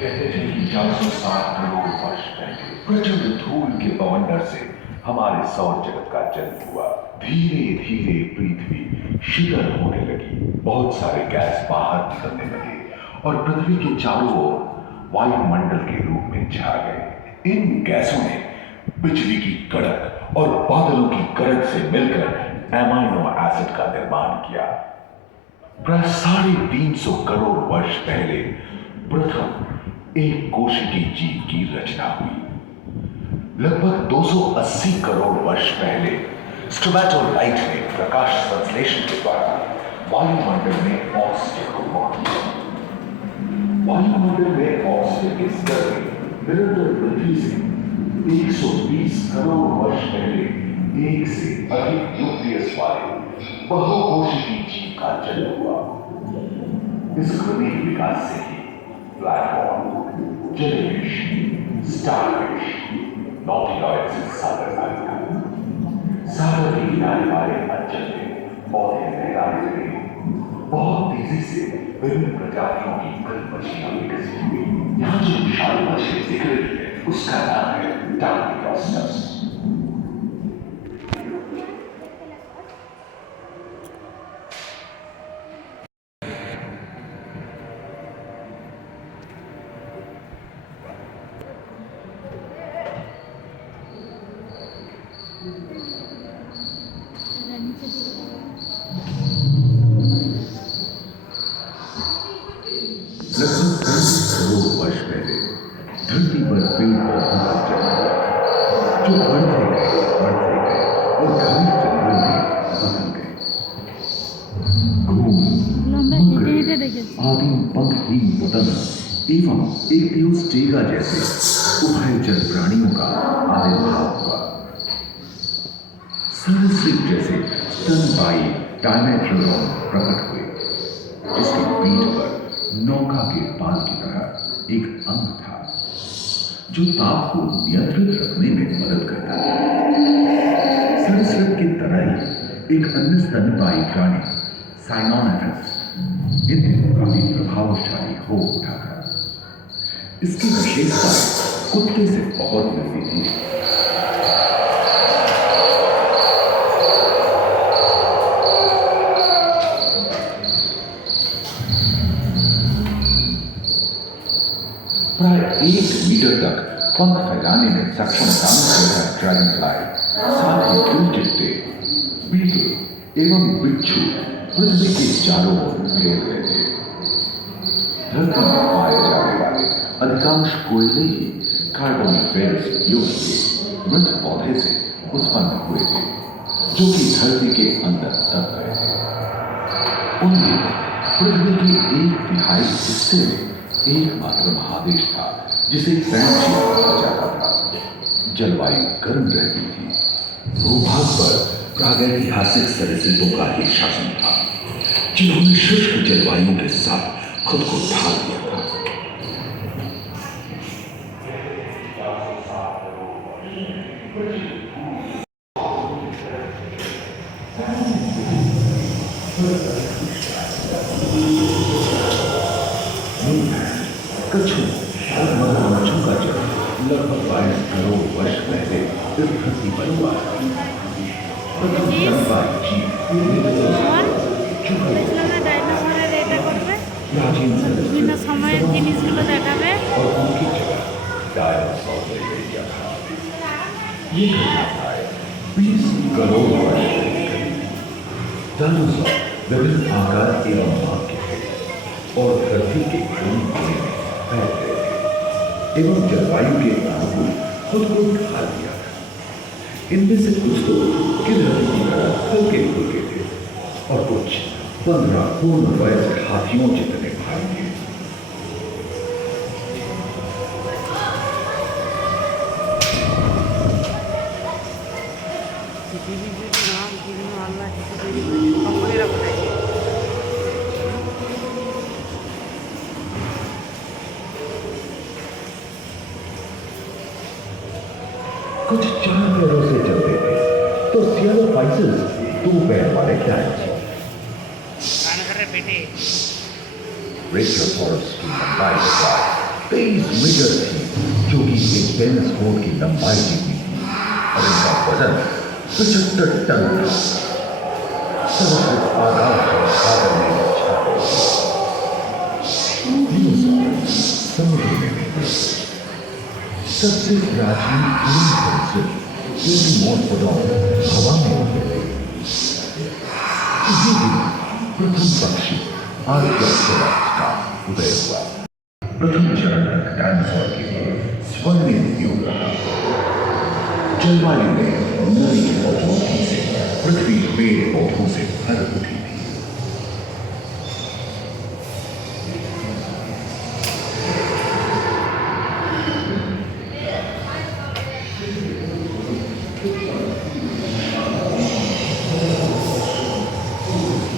कहते थे कि 460 करोड़ वर्ष पहले प्रचंड धूल के बवंडर से हमारे सौर जगत का जन्म हुआ। धीरे धीरे पृथ्वी शीतल होने लगी, बहुत सारे गैस बाहर निकलने लगे और पृथ्वी के चारों ओर वायुमंडल के रूप में छा गए। इन गैसों ने बिजली की कड़क और बादलों की गरज से मिलकर एमाइनो एसिड का निर्माण किया। प्राय 350 करोड़ वर्ष पहले प्रथम एक कोशिकीय जीव की रचना हुई। लगभग 280 करोड़ वर्ष पहले स्ट्रोमेटोलाइट ने प्रकाश संश्लेषण के द्वारा वायुमंडल में ऑक्सीजन को मौत दिया। वायुमंडल में ऑक्सीजन के स्तर में निरंतर वृद्धि से 120 करोड़ वर्ष पहले एक से अधिक न्यूक्लियस वाले बहुकोशिकीय जीव का जन्म हुआ। इस क्रमिक विकास से ही प्लेटफॉर्म, जेलीफिश, स्टारफिश, नॉटिलॉइड से सागर आया। सागर के किनारे वाले अंचल में पौधे लहराने लगे। बहुत तेजी से विभिन्न प्रजातियों की कई मछलियां विकसित हुई। यहाँ जो विशाल मछली दिख रही है उसका नाम है डार्विनोस्टस। लगभग 30 करोड़ वर्ष पहले धरती पर पेड़ पौधों का जन्म हुआ, जो बढ़ते गए और घने जंगल में बदल गए। आदिम पंखहीन पतंग एवं एक टेगा जैसे उभयचर प्राणियों का आविर्भाव हुआ। सरीसृप जैसे स्तनपायी डायमेट्रोडॉन प्रकट हुए, जिसके पीठ पर नौका के पाल की तरह एक अंग था जो ताप को नियंत्रित रखने में मदद करता है। सरीसृप की तरह ही एक अन्य स्तनपायी प्राणी साइनोनेटस इन दिनों काफी प्रभावशाली हो उठा था। इसकी विशेषताएं कुत्ते से बहुत मिलती थी। प्राय 1 मीटर तक पंख फैलाने में सक्षम ड्रैगन फ्लाई, साथ ही गिलचिट्टे, बीटल एवं बिच्छू पृथ्वी के चारों ओर फैल गए थे। धरती में पाए जाने वाले अधिकांश कोयले ही कार्बोनिफेरस युग के मृत पौधे से उत्पन्न हुए थे, जो कि धरती के अंदर दब गए थे। उन दिनों पृथ्वी के 1/3 हिस्से में एकमात्र महादेश था जिसे पैंजिया कहा जाता था। जलवायु गर्म रहती थी। भूभाग पर प्रागैतिहासिक सरीसृपों का ही शासन था, जिन्होंने शुष्क जलवायु के साथ खुद को ढाल दिया था। कछुओं और मगरमच्छों का जन्म लगभग 22 करोड़ वर्ष पहले इस धरती पर हुआ। বিভিন্ন সময়ের জিনিসগুলো দেখাবে। और उनकी जगह डायनासोर ले लिया था। ये घटना 20 करोड़ वर्ष पहले। डायनासोर विभिन्न आकार एवं माप के थे और धरती के कोने कोने में फैल गए थे एवं जलवायु के अनुकूल खुद को ढाल दिया था। इनमें से कुछ तो गिलहरी की तरह हल्के फुल्के थे और कुछ 15 पूर्ण वयस्क हाथियों जितने भारी थे। कुछ 4 पैरों से चलते थे तो सियालोफाइसिस 2 पैर वाले डायनासोर। ब्रेकियोसाurus की लंबाई बताए 23 मीटर थी, जो कि एक टेनिस कोर्ट की लंबाई जितनी थी, और इनका वजन 75 टन था। सब आकाश और सागर में छा गए। समुद्र में नहीं, सबसे प्राचीन हवा में उड़ते थे। इसी दिन प्रथम पक्षी आर्योप्टेरॉप्स का उदय हुआ। प्रथम चरण तक डायनासोर की स्वर्णिम युग रहा। जलवायु में नदी की मौजूदगी से पृथ्वी पेड़ पौधों से भर उठी थी।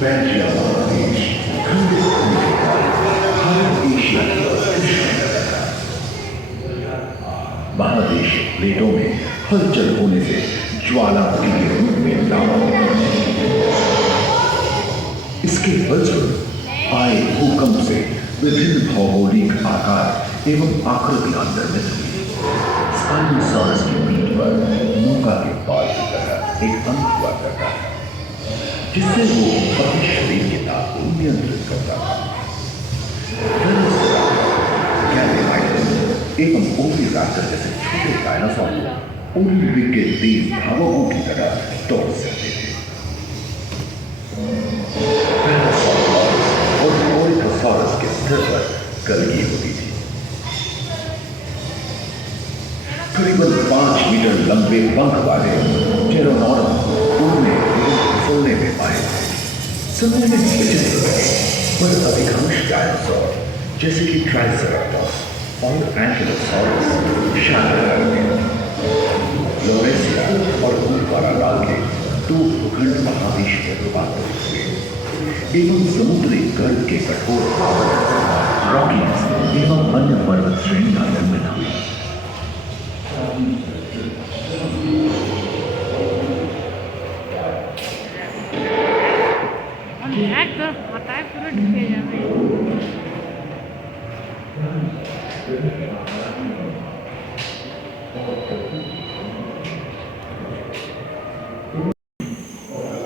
बैंजिया महादेश खंडित होने के बाद भारत एशिया की कृष्ण में लगा। महादेश प्लेटों में हलचल होने से ज्वालामुखी के रूप में लावा उठा। इसके फलस्वरूप आए भूकंप से विभिन्न भौगोलिक आकार एवं आकृतियां निर्मित हुई। स्पाइनोसॉरस की पीठ पर नौका के बाल की तरह एक अंग हुआ करता था, जिससे वो अपने शरीर के ताप को नियंत्रित करता था। एवं ओविराप्टर जैसे छोटे डायनासोर ओलिंपिक के तेज धावकों की तरह दौड़ सकते थे। और ओरिथोसॉरस के सिर पर गलगी होती थी। करीबन 5 मीटर लंबे पंख वाले टेरोनोडम उड़ने एवं फिसलने में आए थे। सुनने में विचित्र लगे, पर अधिकांश डायनासोर जैसे कि ट्राइसेराटॉप्स और एंकिलोसॉरस शाकाहारी थे। लोरेसिया और बुलवारालाल के 2 भूखंड महादेश में रूपांतरित हुए एवं समुद्री गर्भ के कठोर आवरण रॉकीज एवं अन्य पर्वत श्रेणियां निर्मित हुई। पूरा ढुके जावे।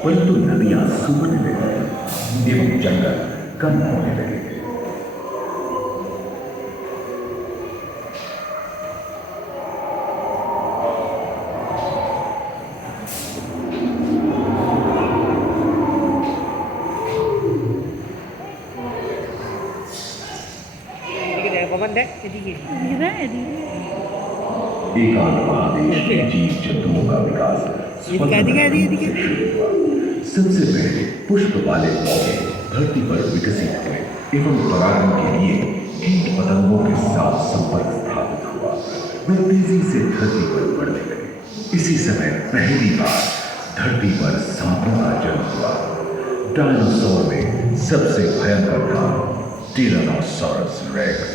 परंतु नदियां सूखने लगी एवं जंगल कम होने लगे थे। एकांत महादेश में जीव जंतुओं का विकास सबसे पहले पुष्प वाले पौधे धरती पर विकसित हुए एवं परागण के लिए कीट पतंगों के साथ संपर्क स्थापित हुआ। वे तेजी से धरती पर बढ़ने लगे। इसी समय पहली बार धरती पर सांपों का जन्म हुआ। डायनासोर में सबसे भयंकर था टिरानोसॉरस रेक्स।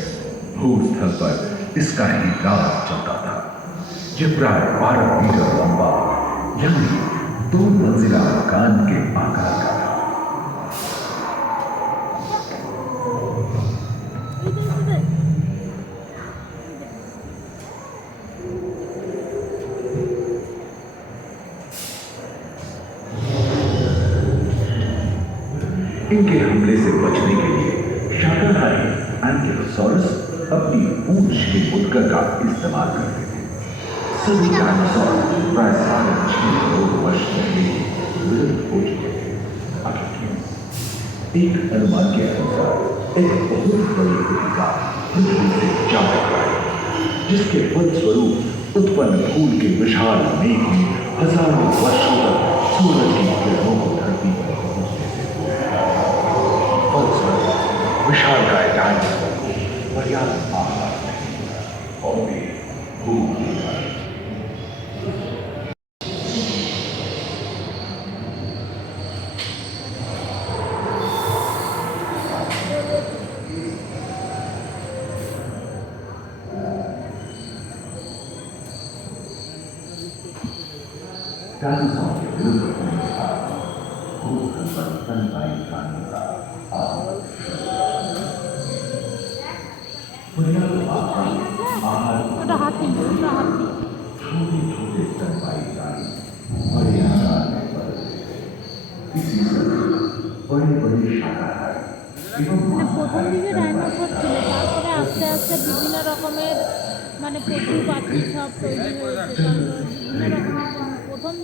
भूस्थल पर इसका ही राज चलता था, जो प्राय 12 मीटर लंबा यानी 2 मंजिला मकान के आकार का था। इनके हमले से बचने के लिए शाकाहारी एंकिलोसॉरस अपनी पूंछ के मुड़कर का इस्तेमाल करते थे। सभी डायनासोर प्राय 6.5 करोड़ वर्ष पहले विलुप्त हो चुके थे। एक अनुमान के अनुसार एक बहुत बड़ी भूमिका पृथ्वी से जा टकराई, जिसके फलस्वरूप उत्पन्न फूल के विशाल मेघ में हजारों वर्षों तक सूरज की किरणों को धरती पर पहुंचने से फलस्वरूप विशालकाय डायनासोर को पर्याप्त आहार नहीं मिला और वे भूख डायनासोर के विलुप्त होने के बाद भूस्थल पर स्तनपायी प्राणियों का आगमन। ওটা হাতি, ওটা হাতি। छोटे छोटे स्तनपायी प्राणी बड़े आकार में बदलते थे। इसी तरह बड़े बड़े शाकाहारी एवं মানে প্রথম मांसाहारी দিকে ডাইনোসর ছিল, स्तनपायी তারপরে আস্তে আস্তে বিভিন্ন রকমের মানে পশু পাখি সব তৈরি হয়েছে। বিভিন্ন রকমের প্রথম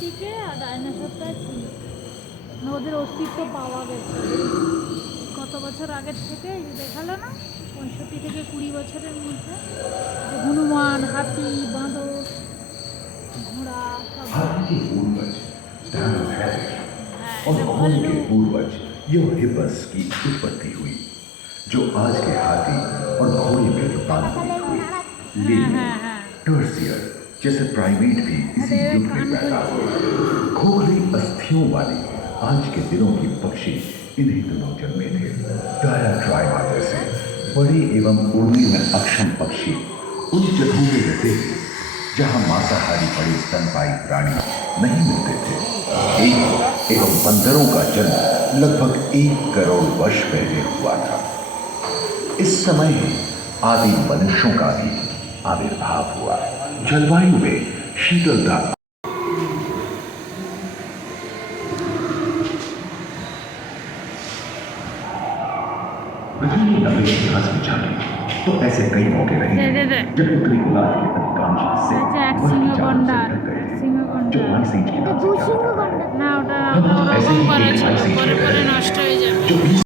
দিকে ডাইনোসরটা ছিল, মানে ওদের অস্তিত্ব পাওয়া গেছে কত বছর আগের থেকে। এই যে দেখালো না 65 থেকে 20 বছরের মধ্যে, যে হনুমান, হাতি, বাঁদর, ঘোড়া সব। हाथी के पूर्वज डायनोसॉरस হ্যাঁ, और এটা घोड़े के ভাল্লুক। पूर्वज यूरोहिपस की उत्पत्ति हुई, जो आज के हाथी और घोड़े में रूपांतरित हुई। হ্যাঁ लेकिन হ্যাঁ ह্যাঁ टर्सियर जैसे प्राइमेट भी इसी अरे युग में कान पैदा खोल। हुए। खोखली अस्थियों वाले आज के दिनों के पक्षी इन्हीं दिनों जन्मे थे। डायाट्राइमा जैसे बड़े एवं उड़ने में अक्षम पक्षी उन जगहों में रहते थे जहां मांसाहारी बड़े स्तनपायी प्राणी नहीं मिलते थे। एक एवं बंदरों का जन्म लगभग 1 करोड़ वर्ष पहले हुआ था। इस समय ही आदि मनुष्यों का भी आविर्भाव हुआ। जलवायु में शीतलता पृथ्वी के लंबे इतिहास में झांके तो ऐसे कई मौके रहे दे, दे, दे। जब उत्तरी गोलार्ध के अधिकांश हिस्से अच्छा, एक बर्फ की सिंह चादर से गंडार, ढक गए थे, सिंह गंडार। जो आइस एज के नाम से जाना जाता है। না ওটা हम ऐसे ওরকম ही করা एक ছিল, आइस एज পরে में পরে रहे নষ্ট হয়ে যাবে। जो 20